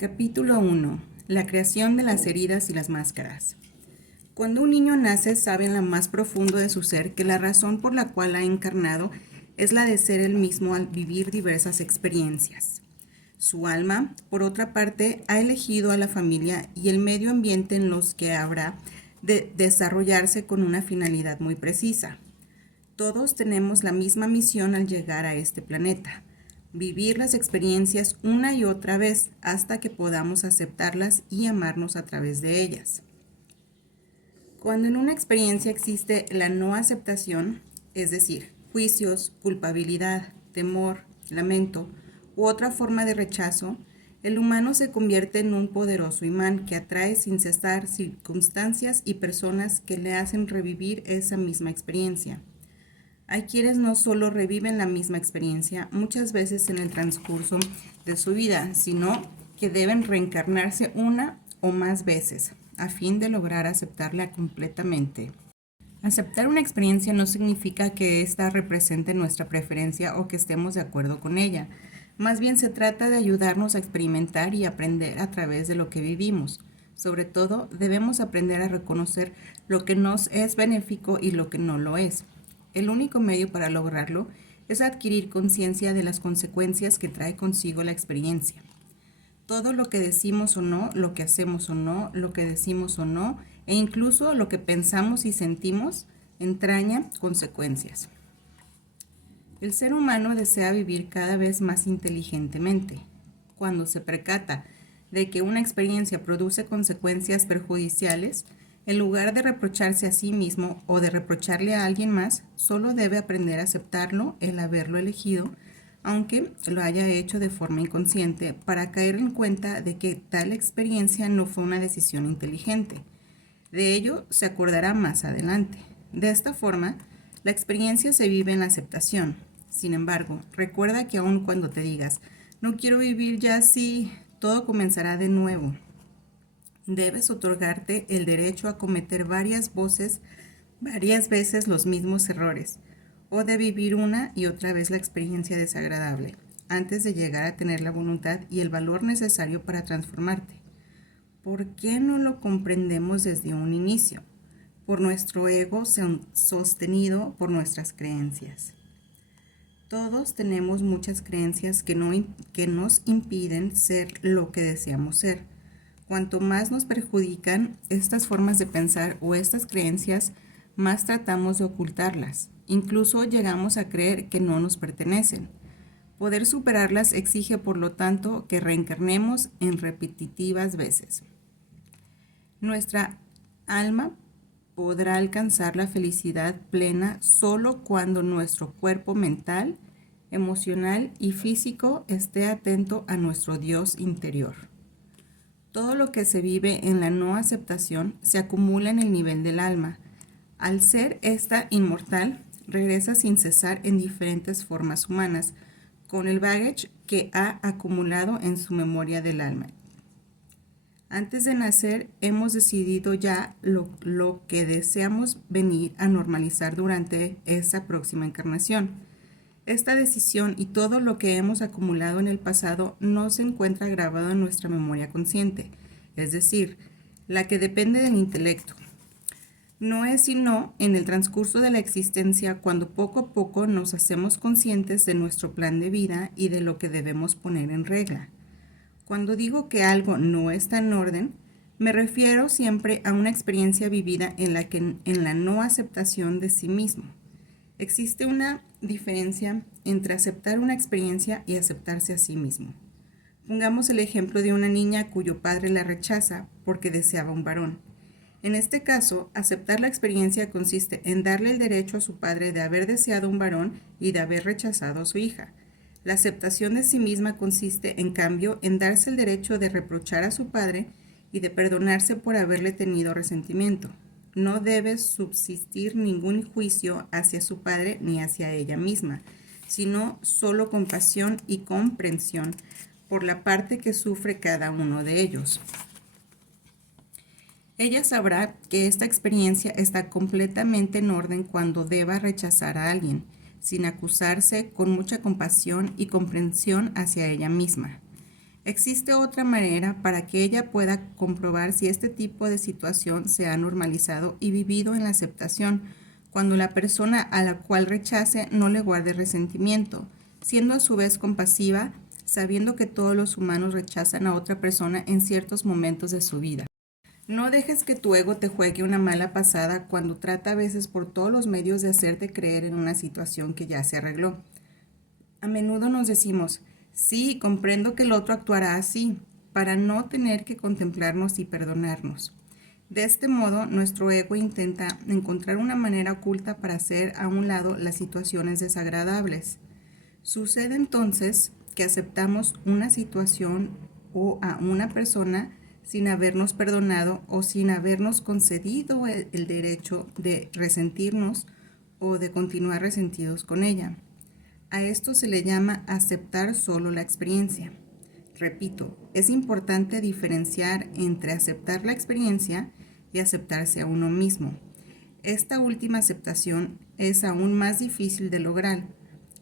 Capítulo 1. La creación de las heridas y las máscaras. Cuando un niño nace, sabe en lo más profundo de su ser que la razón por la cual ha encarnado es la de ser él mismo al vivir diversas experiencias. Su alma, por otra parte, ha elegido a la familia y el medio ambiente en los que habrá de desarrollarse con una finalidad muy precisa. Todos tenemos la misma misión al llegar a este planeta: vivir las experiencias una y otra vez hasta que podamos aceptarlas y amarnos a través de ellas. Cuando en una experiencia existe la no aceptación, es decir, juicios, culpabilidad, temor, lamento u otra forma de rechazo, el humano se convierte en un poderoso imán que atrae sin cesar circunstancias y personas que le hacen revivir esa misma experiencia. Hay quienes no solo reviven la misma experiencia muchas veces en el transcurso de su vida, sino que deben reencarnarse una o más veces a fin de lograr aceptarla completamente. Aceptar una experiencia no significa que ésta represente nuestra preferencia o que estemos de acuerdo con ella. Más bien se trata de ayudarnos a experimentar y aprender a través de lo que vivimos. Sobre todo, debemos aprender a reconocer lo que nos es benéfico y lo que no lo es. El único medio para lograrlo es adquirir conciencia de las consecuencias que trae consigo la experiencia. Todo lo que decimos o no, lo que hacemos o no, lo que decimos o no, e incluso lo que pensamos y sentimos, entraña consecuencias. El ser humano desea vivir cada vez más inteligentemente. Cuando se percata de que una experiencia produce consecuencias perjudiciales, en lugar de reprocharse a sí mismo o de reprocharle a alguien más, solo debe aprender a aceptarlo, el haberlo elegido, aunque lo haya hecho de forma inconsciente, para caer en cuenta de que tal experiencia no fue una decisión inteligente. De ello se acordará más adelante. De esta forma, la experiencia se vive en la aceptación. Sin embargo, recuerda que aun cuando te digas, no quiero vivir ya así, todo comenzará de nuevo. Debes otorgarte el derecho a cometer varias veces los mismos errores, o de vivir una y otra vez la experiencia desagradable, antes de llegar a tener la voluntad y el valor necesario para transformarte. ¿Por qué no lo comprendemos desde un inicio? Por nuestro ego sostenido por nuestras creencias. Todos tenemos muchas creencias que nos impiden ser lo que deseamos ser. Cuanto más nos perjudican estas formas de pensar o estas creencias, más tratamos de ocultarlas. Incluso llegamos a creer que no nos pertenecen. Poder superarlas exige, por lo tanto, que reencarnemos en repetitivas veces. Nuestra alma podrá alcanzar la felicidad plena solo cuando nuestro cuerpo mental, emocional y físico esté atento a nuestro Dios interior. Todo lo que se vive en la no aceptación se acumula en el nivel del alma. Al ser esta inmortal, regresa sin cesar en diferentes formas humanas, con el baggage que ha acumulado en su memoria del alma. Antes de nacer, hemos decidido ya lo que deseamos venir a normalizar durante esta próxima encarnación. Esta decisión y todo lo que hemos acumulado en el pasado no se encuentra grabado en nuestra memoria consciente, es decir, la que depende del intelecto. No es sino en el transcurso de la existencia cuando poco a poco nos hacemos conscientes de nuestro plan de vida y de lo que debemos poner en regla. Cuando digo que algo no está en orden, me refiero siempre a una experiencia vivida en la no aceptación de sí mismo. Existe una diferencia entre aceptar una experiencia y aceptarse a sí mismo. Pongamos el ejemplo de una niña cuyo padre la rechaza porque deseaba un varón. En este caso, aceptar la experiencia consiste en darle el derecho a su padre de haber deseado un varón y de haber rechazado a su hija. La aceptación de sí misma consiste, en cambio, en darse el derecho de reprochar a su padre y de perdonarse por haberle tenido resentimiento. No debe subsistir ningún juicio hacia su padre ni hacia ella misma, sino solo compasión y comprensión por la parte que sufre cada uno de ellos. Ella sabrá que esta experiencia está completamente en orden cuando deba rechazar a alguien, sin acusarse, con mucha compasión y comprensión hacia ella misma. Existe otra manera para que ella pueda comprobar si este tipo de situación se ha normalizado y vivido en la aceptación, cuando la persona a la cual rechace no le guarde resentimiento, siendo a su vez compasiva, sabiendo que todos los humanos rechazan a otra persona en ciertos momentos de su vida. No dejes que tu ego te juegue una mala pasada cuando trata a veces por todos los medios de hacerte creer en una situación que ya se arregló. A menudo nos decimos, sí, comprendo que el otro actuará así, para no tener que contemplarnos y perdonarnos. De este modo, nuestro ego intenta encontrar una manera oculta para hacer a un lado las situaciones desagradables. Sucede entonces que aceptamos una situación o a una persona sin habernos perdonado o sin habernos concedido el derecho de resentirnos o de continuar resentidos con ella. A esto se le llama aceptar solo la experiencia. Repito, es importante diferenciar entre aceptar la experiencia y aceptarse a uno mismo. Esta última aceptación es aún más difícil de lograr,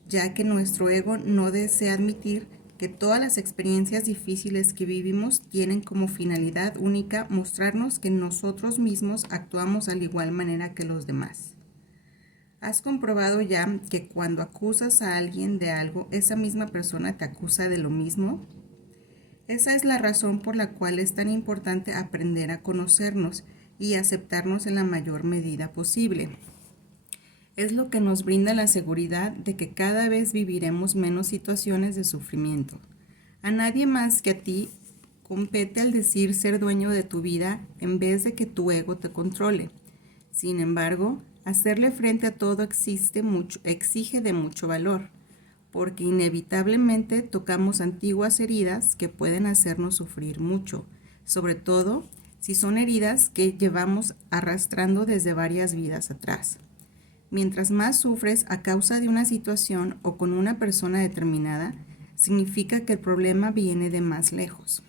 ya que nuestro ego no desea admitir que todas las experiencias difíciles que vivimos tienen como finalidad única mostrarnos que nosotros mismos actuamos de igual manera que los demás. ¿Has comprobado ya que cuando acusas a alguien de algo, esa misma persona te acusa de lo mismo? Esa es la razón por la cual es tan importante aprender a conocernos y aceptarnos en la mayor medida posible. Es lo que nos brinda la seguridad de que cada vez viviremos menos situaciones de sufrimiento. A nadie más que a ti compete al decir ser dueño de tu vida en vez de que tu ego te controle. Sin embargo, hacerle frente a todo exige de mucho valor, porque inevitablemente tocamos antiguas heridas que pueden hacernos sufrir mucho, sobre todo si son heridas que llevamos arrastrando desde varias vidas atrás. Mientras más sufres a causa de una situación o con una persona determinada, significa que el problema viene de más lejos.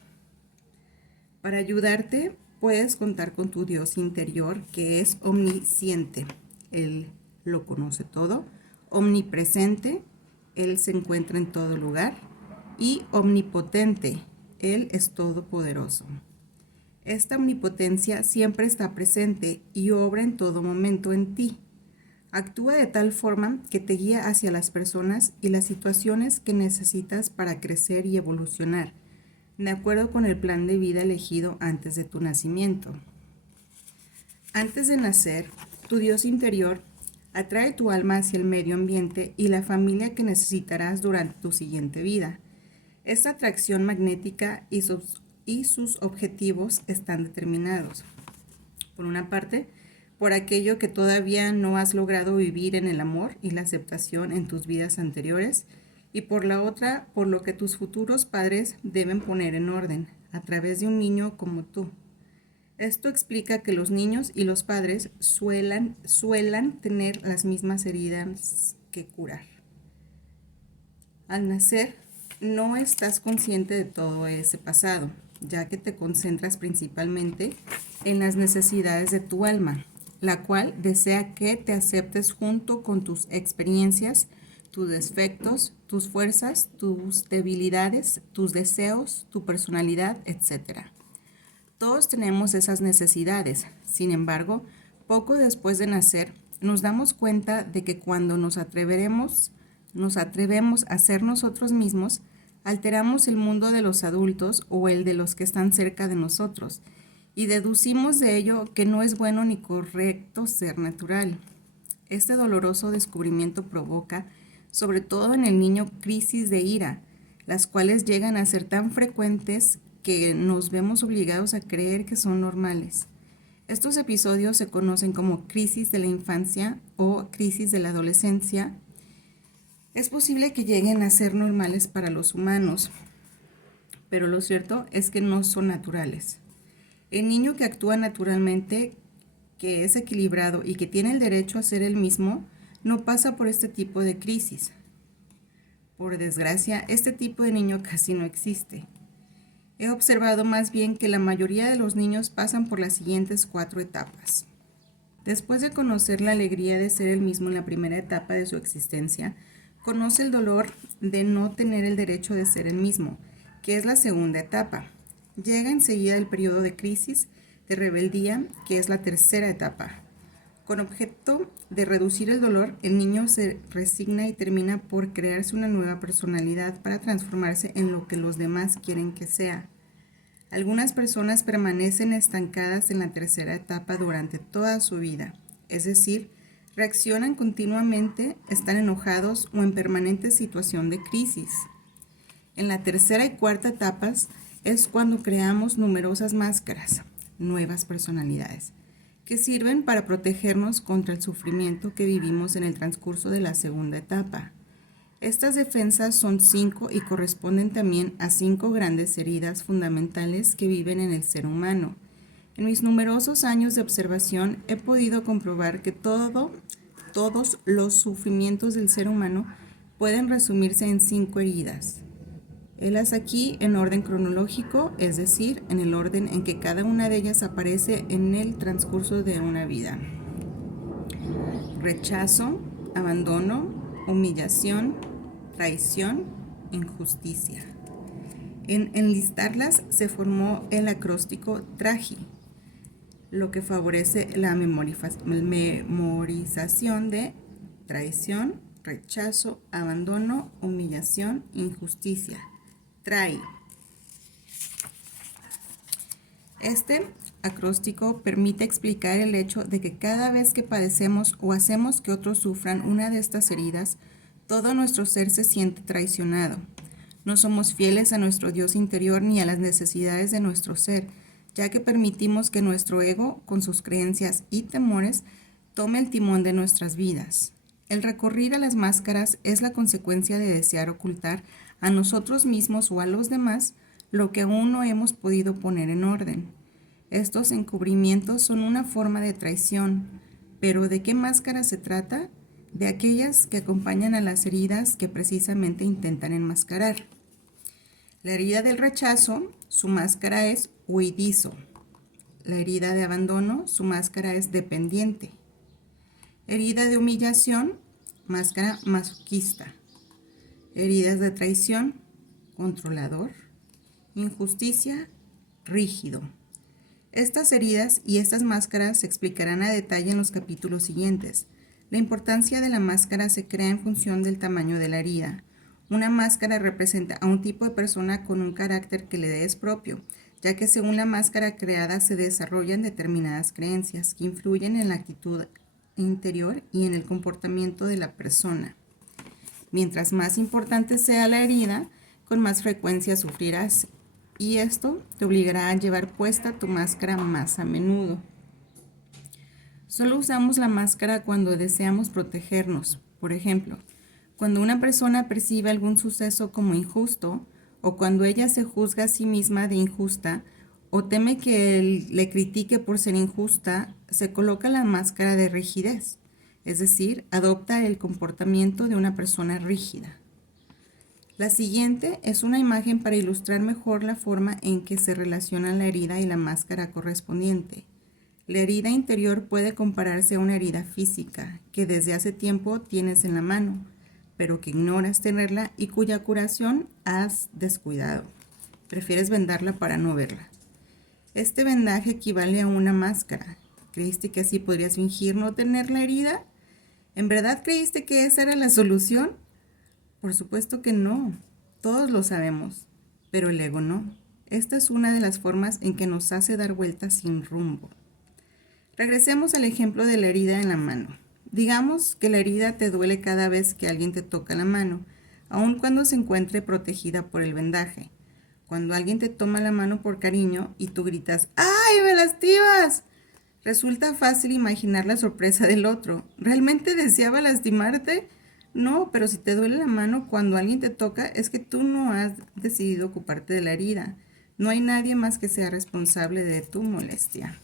Para ayudarte, puedes contar con tu Dios interior, que es omnisciente. Él lo conoce todo. Omnipresente, Él se encuentra en todo lugar. Y omnipotente, Él es todopoderoso. Esta omnipotencia siempre está presente y obra en todo momento en ti. Actúa de tal forma que te guía hacia las personas y las situaciones que necesitas para crecer y evolucionar, de acuerdo con el plan de vida elegido antes de tu nacimiento. Antes de nacer, tu Dios interior atrae tu alma hacia el medio ambiente y la familia que necesitarás durante tu siguiente vida. Esta atracción magnética y sus objetivos están determinados. Por una parte, por aquello que todavía no has logrado vivir en el amor y la aceptación en tus vidas anteriores, y por la otra, por lo que tus futuros padres deben poner en orden, a través de un niño como tú. Esto explica que los niños y los padres suelan tener las mismas heridas que curar. Al nacer, no estás consciente de todo ese pasado, ya que te concentras principalmente en las necesidades de tu alma, la cual desea que te aceptes junto con tus experiencias, tus defectos, tus fuerzas, tus debilidades, tus deseos, tu personalidad, etc. Todos tenemos esas necesidades. Sin embargo, poco después de nacer, nos damos cuenta de que cuando nos atrevemos a ser nosotros mismos, alteramos el mundo de los adultos o el de los que están cerca de nosotros, y deducimos de ello que no es bueno ni correcto ser natural. Este doloroso descubrimiento provoca, sobre todo en el niño, crisis de ira, las cuales llegan a ser tan frecuentes que nos vemos obligados a creer que son normales. Estos episodios se conocen como crisis de la infancia o crisis de la adolescencia. Es posible que lleguen a ser normales para los humanos, pero lo cierto es que no son naturales. El niño que actúa naturalmente, que es equilibrado y que tiene el derecho a ser el mismo, no pasa por este tipo de crisis. Por desgracia, este tipo de niño casi no existe. He observado más bien que la mayoría de los niños pasan por las siguientes 4 etapas. Después de conocer la alegría de ser el mismo en la primera etapa de su existencia, conoce el dolor de no tener el derecho de ser el mismo, que es la segunda etapa. Llega enseguida el periodo de crisis, de rebeldía, que es la tercera etapa. Con objeto de reducir el dolor, el niño se resigna y termina por crearse una nueva personalidad para transformarse en lo que los demás quieren que sea. Algunas personas permanecen estancadas en la tercera etapa durante toda su vida, es decir, reaccionan continuamente, están enojados o en permanente situación de crisis. En la tercera y cuarta etapas es cuando creamos numerosas máscaras, nuevas personalidades, que sirven para protegernos contra el sufrimiento que vivimos en el transcurso de la segunda etapa. Estas defensas son 5 y corresponden también a 5 grandes heridas fundamentales que viven en el ser humano. En mis numerosos años de observación he podido comprobar que todos los sufrimientos del ser humano pueden resumirse en 5 heridas. Helas aquí en orden cronológico, es decir, en el orden en que cada una de ellas aparece en el transcurso de una vida. Rechazo, abandono, humillación, traición, injusticia. En enlistarlas se formó el acróstico TRAGI, lo que favorece la memorización de traición, rechazo, abandono, humillación, injusticia. TRAI. Este acróstico permite explicar el hecho de que cada vez que padecemos o hacemos que otros sufran una de estas heridas, todo nuestro ser se siente traicionado. No somos fieles a nuestro Dios interior ni a las necesidades de nuestro ser, ya que permitimos que nuestro ego, con sus creencias y temores, tome el timón de nuestras vidas. El recurrir a las máscaras es la consecuencia de desear ocultar a nosotros mismos o a los demás lo que aún no hemos podido poner en orden. Estos encubrimientos son una forma de traición, pero ¿de qué máscara se trata? De aquellas que acompañan a las heridas que precisamente intentan enmascarar. La herida del rechazo, su máscara es huidizo. La herida de abandono, su máscara es dependiente. Herida de humillación, máscara masoquista. Heridas de traición, controlador. Injusticia, rígido. Estas heridas y estas máscaras se explicarán a detalle en los capítulos siguientes. La importancia de la máscara se crea en función del tamaño de la herida. Una máscara representa a un tipo de persona con un carácter que le es propio, ya que según la máscara creada se desarrollan determinadas creencias que influyen en la actitud interior y en el comportamiento de la persona. Mientras más importante sea la herida, con más frecuencia sufrirás, y esto te obligará a llevar puesta tu máscara más a menudo. Solo usamos la máscara cuando deseamos protegernos. Por ejemplo, cuando una persona percibe algún suceso como injusto, o cuando ella se juzga a sí misma de injusta, o teme que él le critique por ser injusta, se coloca la máscara de rigidez, es decir, adopta el comportamiento de una persona rígida. La siguiente es una imagen para ilustrar mejor la forma en que se relacionan la herida y la máscara correspondiente. La herida interior puede compararse a una herida física que desde hace tiempo tienes en la mano, pero que ignoras tenerla y cuya curación has descuidado. Prefieres vendarla para no verla. Este vendaje equivale a una máscara. ¿Creíste que así podrías fingir no tener la herida? ¿En verdad creíste que esa era la solución? Por supuesto que no. Todos lo sabemos, pero el ego no. Esta es una de las formas en que nos hace dar vueltas sin rumbo. Regresemos al ejemplo de la herida en la mano. Digamos que la herida te duele cada vez que alguien te toca la mano, aun cuando se encuentre protegida por el vendaje. Cuando alguien te toma la mano por cariño y tú gritas, ¡ay, me lastimas! Resulta fácil imaginar la sorpresa del otro. ¿Realmente deseaba lastimarte? No, pero si te duele la mano cuando alguien te toca, es que tú no has decidido ocuparte de la herida. No hay nadie más que sea responsable de tu molestia.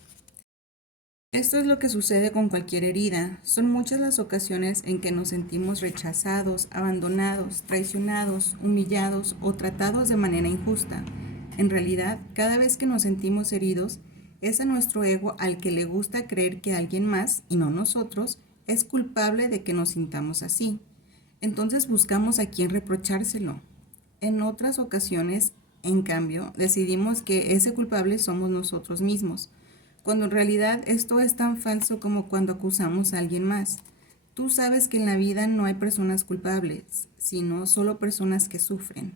Esto es lo que sucede con cualquier herida. Son muchas las ocasiones en que nos sentimos rechazados, abandonados, traicionados, humillados o tratados de manera injusta. En realidad, cada vez que nos sentimos heridos, es a nuestro ego al que le gusta creer que alguien más, y no nosotros, es culpable de que nos sintamos así. Entonces buscamos a quién reprochárselo. En otras ocasiones, En cambio, decidimos que ese culpable somos nosotros mismos, cuando en realidad esto es tan falso como cuando acusamos a alguien más. Tú sabes que en la vida no hay personas culpables, sino solo personas que sufren.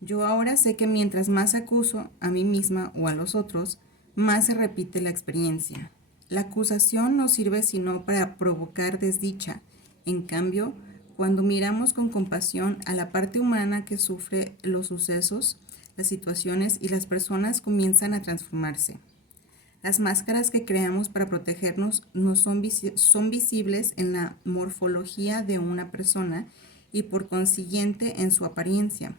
Yo ahora sé que mientras más acuso a mí misma o a los otros, más se repite la experiencia. La acusación no sirve sino para provocar desdicha. En cambio, cuando miramos con compasión a la parte humana que sufre los sucesos, las situaciones y las personas comienzan a transformarse. Las máscaras que creamos para protegernos no son visibles en la morfología de una persona y por consiguiente en su apariencia.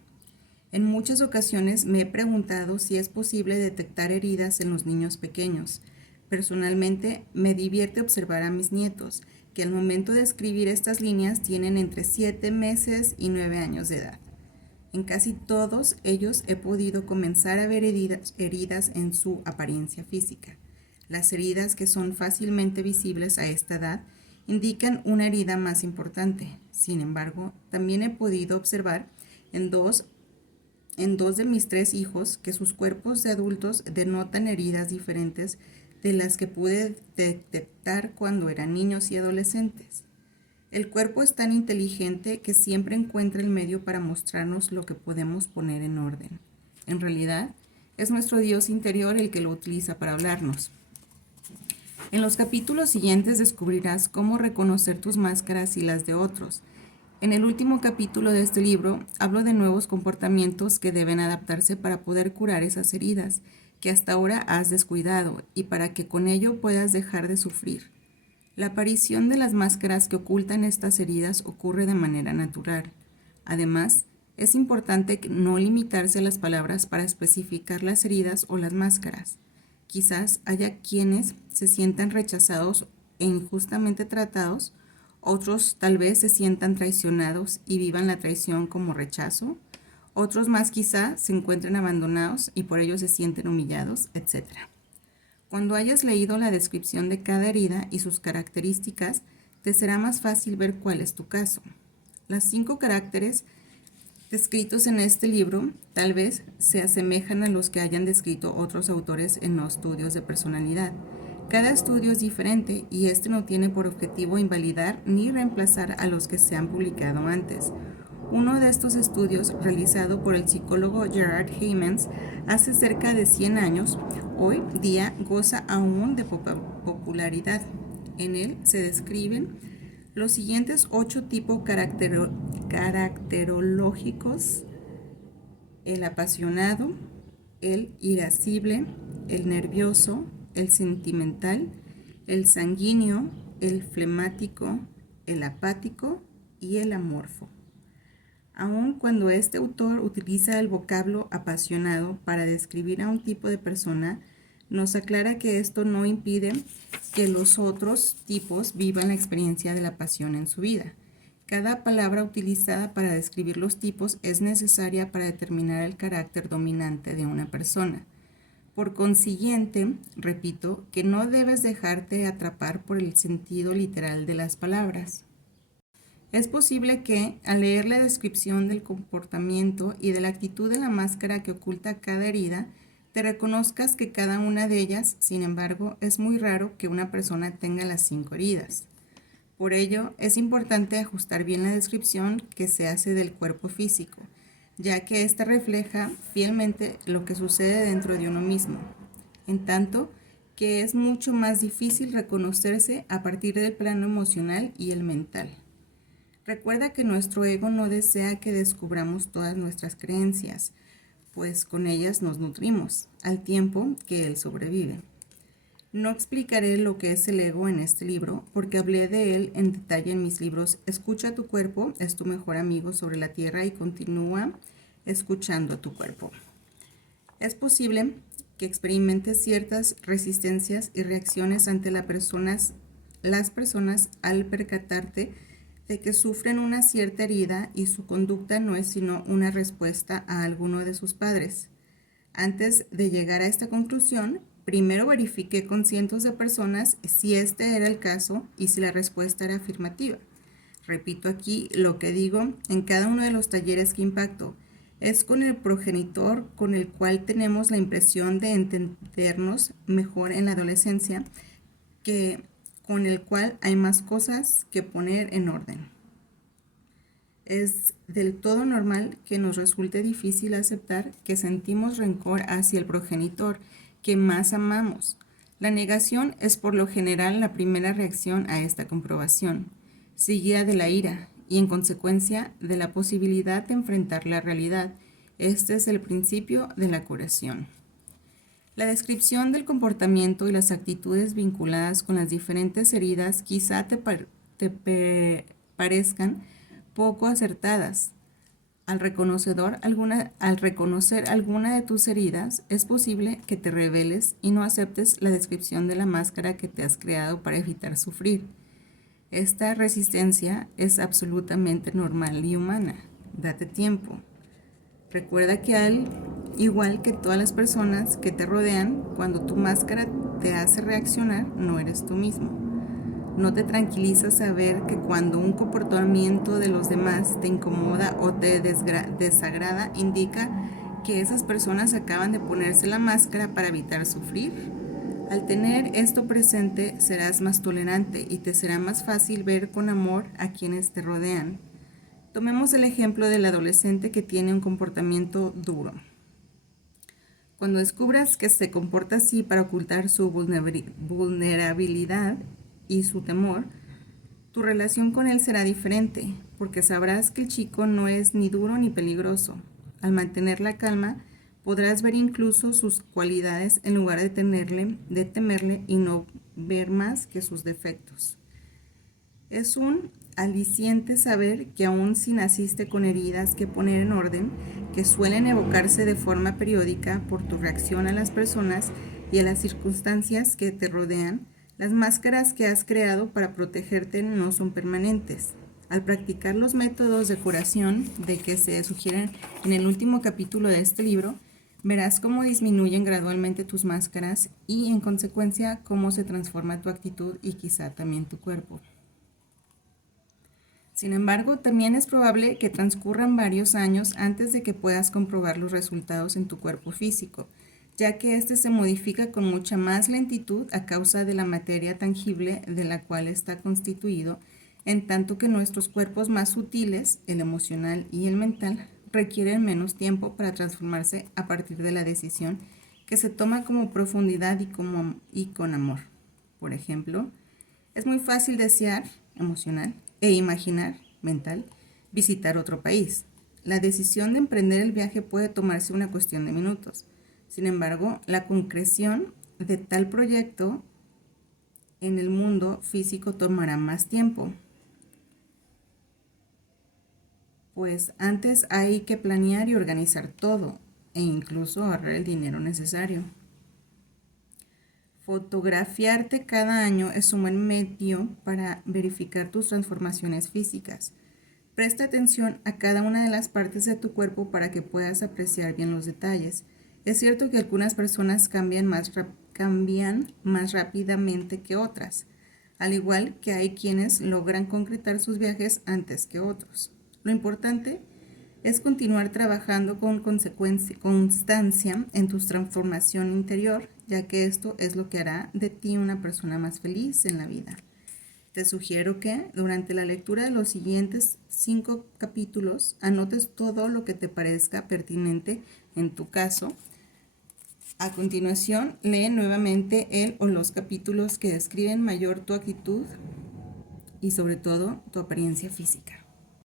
En muchas ocasiones me he preguntado si es posible detectar heridas en los niños pequeños. Personalmente, me divierte observar a mis nietos, que al momento de escribir estas líneas tienen entre 7 meses y 9 años de edad. En casi todos ellos he podido comenzar a ver heridas en su apariencia física. Las heridas que son fácilmente visibles a esta edad indican una herida más importante. Sin embargo, también he podido observar en dos de mis 3 hijos que sus cuerpos de adultos denotan heridas diferentes de las que pude detectar cuando eran niños y adolescentes. El cuerpo es tan inteligente que siempre encuentra el medio para mostrarnos lo que podemos poner en orden. En realidad, es nuestro Dios interior el que lo utiliza para hablarnos. En los capítulos siguientes descubrirás cómo reconocer tus máscaras y las de otros. En el último capítulo de este libro hablo de nuevos comportamientos que deben adaptarse para poder curar esas heridas que hasta ahora has descuidado y para que con ello puedas dejar de sufrir. La aparición de las máscaras que ocultan estas heridas ocurre de manera natural. Además, es importante no limitarse a las palabras para especificar las heridas o las máscaras. Quizás haya quienes se sientan rechazados e injustamente tratados. Otros tal vez se sientan traicionados y vivan la traición como rechazo. Otros más quizá se encuentren abandonados y por ello se sienten humillados, etc. Cuando hayas leído la descripción de cada herida y sus características, te será más fácil ver cuál es tu caso. Los 5 caracteres descritos en este libro tal vez se asemejan a los que hayan descrito otros autores en los estudios de personalidad. Cada estudio es diferente y este no tiene por objetivo invalidar ni reemplazar a los que se han publicado antes. Uno de estos estudios, realizado por el psicólogo Gerard Heymans hace cerca de 100 años, hoy día goza aún de popularidad. En él se describen los siguientes 8 tipos caracterológicos: el apasionado, el irascible, el nervioso, el sentimental, el sanguíneo, el flemático, el apático y el amorfo. Aun cuando este autor utiliza el vocablo apasionado para describir a un tipo de persona, nos aclara que esto no impide que los otros tipos vivan la experiencia de la pasión en su vida. Cada palabra utilizada para describir los tipos es necesaria para determinar el carácter dominante de una persona. Por consiguiente, repito que no debes dejarte atrapar por el sentido literal de las palabras. Es posible que, al leer la descripción del comportamiento y de la actitud de la máscara que oculta cada herida, te reconozcas que cada una de ellas, sin embargo, es muy raro que una persona tenga las 5 heridas. Por ello, es importante ajustar bien la descripción que se hace del cuerpo físico, ya que ésta refleja fielmente lo que sucede dentro de uno mismo, en tanto que es mucho más difícil reconocerse a partir del plano emocional y el mental. Recuerda que nuestro ego no desea que descubramos todas nuestras creencias, pues con ellas nos nutrimos, al tiempo que él sobrevive. No explicaré lo que es el ego en este libro, porque hablé de él en detalle en mis libros Escucha a tu cuerpo, es tu mejor amigo sobre la tierra y continúa escuchando a tu cuerpo. Es posible que experimentes ciertas resistencias y reacciones ante las personas al percatarte de que sufren una cierta herida y su conducta no es sino una respuesta a alguno de sus padres. Antes de llegar a esta conclusión, primero verifiqué con cientos de personas si este era el caso y si la respuesta era afirmativa. Repito aquí lo que digo en cada uno de los talleres que imparto. Es con el progenitor con el cual tenemos la impresión de entendernos mejor en la adolescencia, que con el cual hay más cosas que poner en orden. Es del todo normal que nos resulte difícil aceptar que sentimos rencor hacia el progenitor que más amamos. La negación es por lo general la primera reacción a esta comprobación, seguida de la ira y en consecuencia de la posibilidad de enfrentar la realidad. Este es el principio de la curación. La descripción del comportamiento y las actitudes vinculadas con las diferentes heridas quizá te parezcan poco acertadas. Al reconocer alguna de tus heridas, es posible que te rebeles y no aceptes la descripción de la máscara que te has creado para evitar sufrir. Esta resistencia es absolutamente normal y humana. Date tiempo. Recuerda que al igual que todas las personas que te rodean, cuando tu máscara te hace reaccionar, no eres tú mismo. No te tranquiliza saber que cuando un comportamiento de los demás te incomoda o te desagrada, indica que esas personas acaban de ponerse la máscara para evitar sufrir. Al tener esto presente, serás más tolerante y te será más fácil ver con amor a quienes te rodean. Tomemos el ejemplo del adolescente que tiene un comportamiento duro. Cuando descubras que se comporta así para ocultar su vulnerabilidad y su temor, tu relación con él será diferente, porque sabrás que el chico no es ni duro ni peligroso. Al mantener la calma, podrás ver incluso sus cualidades en lugar de temerle y no ver más que sus defectos. Es un aliciente saber que aun si naciste con heridas que poner en orden, que suelen evocarse de forma periódica por tu reacción a las personas y a las circunstancias que te rodean, las máscaras que has creado para protegerte no son permanentes. Al practicar los métodos de curación de que se sugieren en el último capítulo de este libro, verás cómo disminuyen gradualmente tus máscaras y, en consecuencia, cómo se transforma tu actitud y quizá también tu cuerpo. Sin embargo, también es probable que transcurran varios años antes de que puedas comprobar los resultados en tu cuerpo físico, ya que éste se modifica con mucha más lentitud a causa de la materia tangible de la cual está constituido, en tanto que nuestros cuerpos más sutiles, el emocional y el mental, requieren menos tiempo para transformarse a partir de la decisión que se toma como profundidad y con amor. Por ejemplo, es muy fácil desear, emocional, e imaginar, mental, visitar otro país. La decisión de emprender el viaje puede tomarse una cuestión de minutos. Sin embargo, la concreción de tal proyecto en el mundo físico tomará más tiempo, pues antes hay que planear y organizar todo e incluso ahorrar el dinero necesario. Fotografiarte cada año es un buen medio para verificar tus transformaciones físicas. Presta atención a cada una de las partes de tu cuerpo para que puedas apreciar bien los detalles. Es cierto que algunas personas cambian más rápidamente que otras, al igual que hay quienes logran concretar sus viajes antes que otros. Lo importante es continuar trabajando con constancia en tu transformación interior, ya que esto es lo que hará de ti una persona más feliz en la vida. Te sugiero que durante la lectura de los siguientes 5 capítulos anotes todo lo que te parezca pertinente en tu caso. A continuación, lee nuevamente el o los capítulos que describen mayor tu actitud y sobre todo tu apariencia física.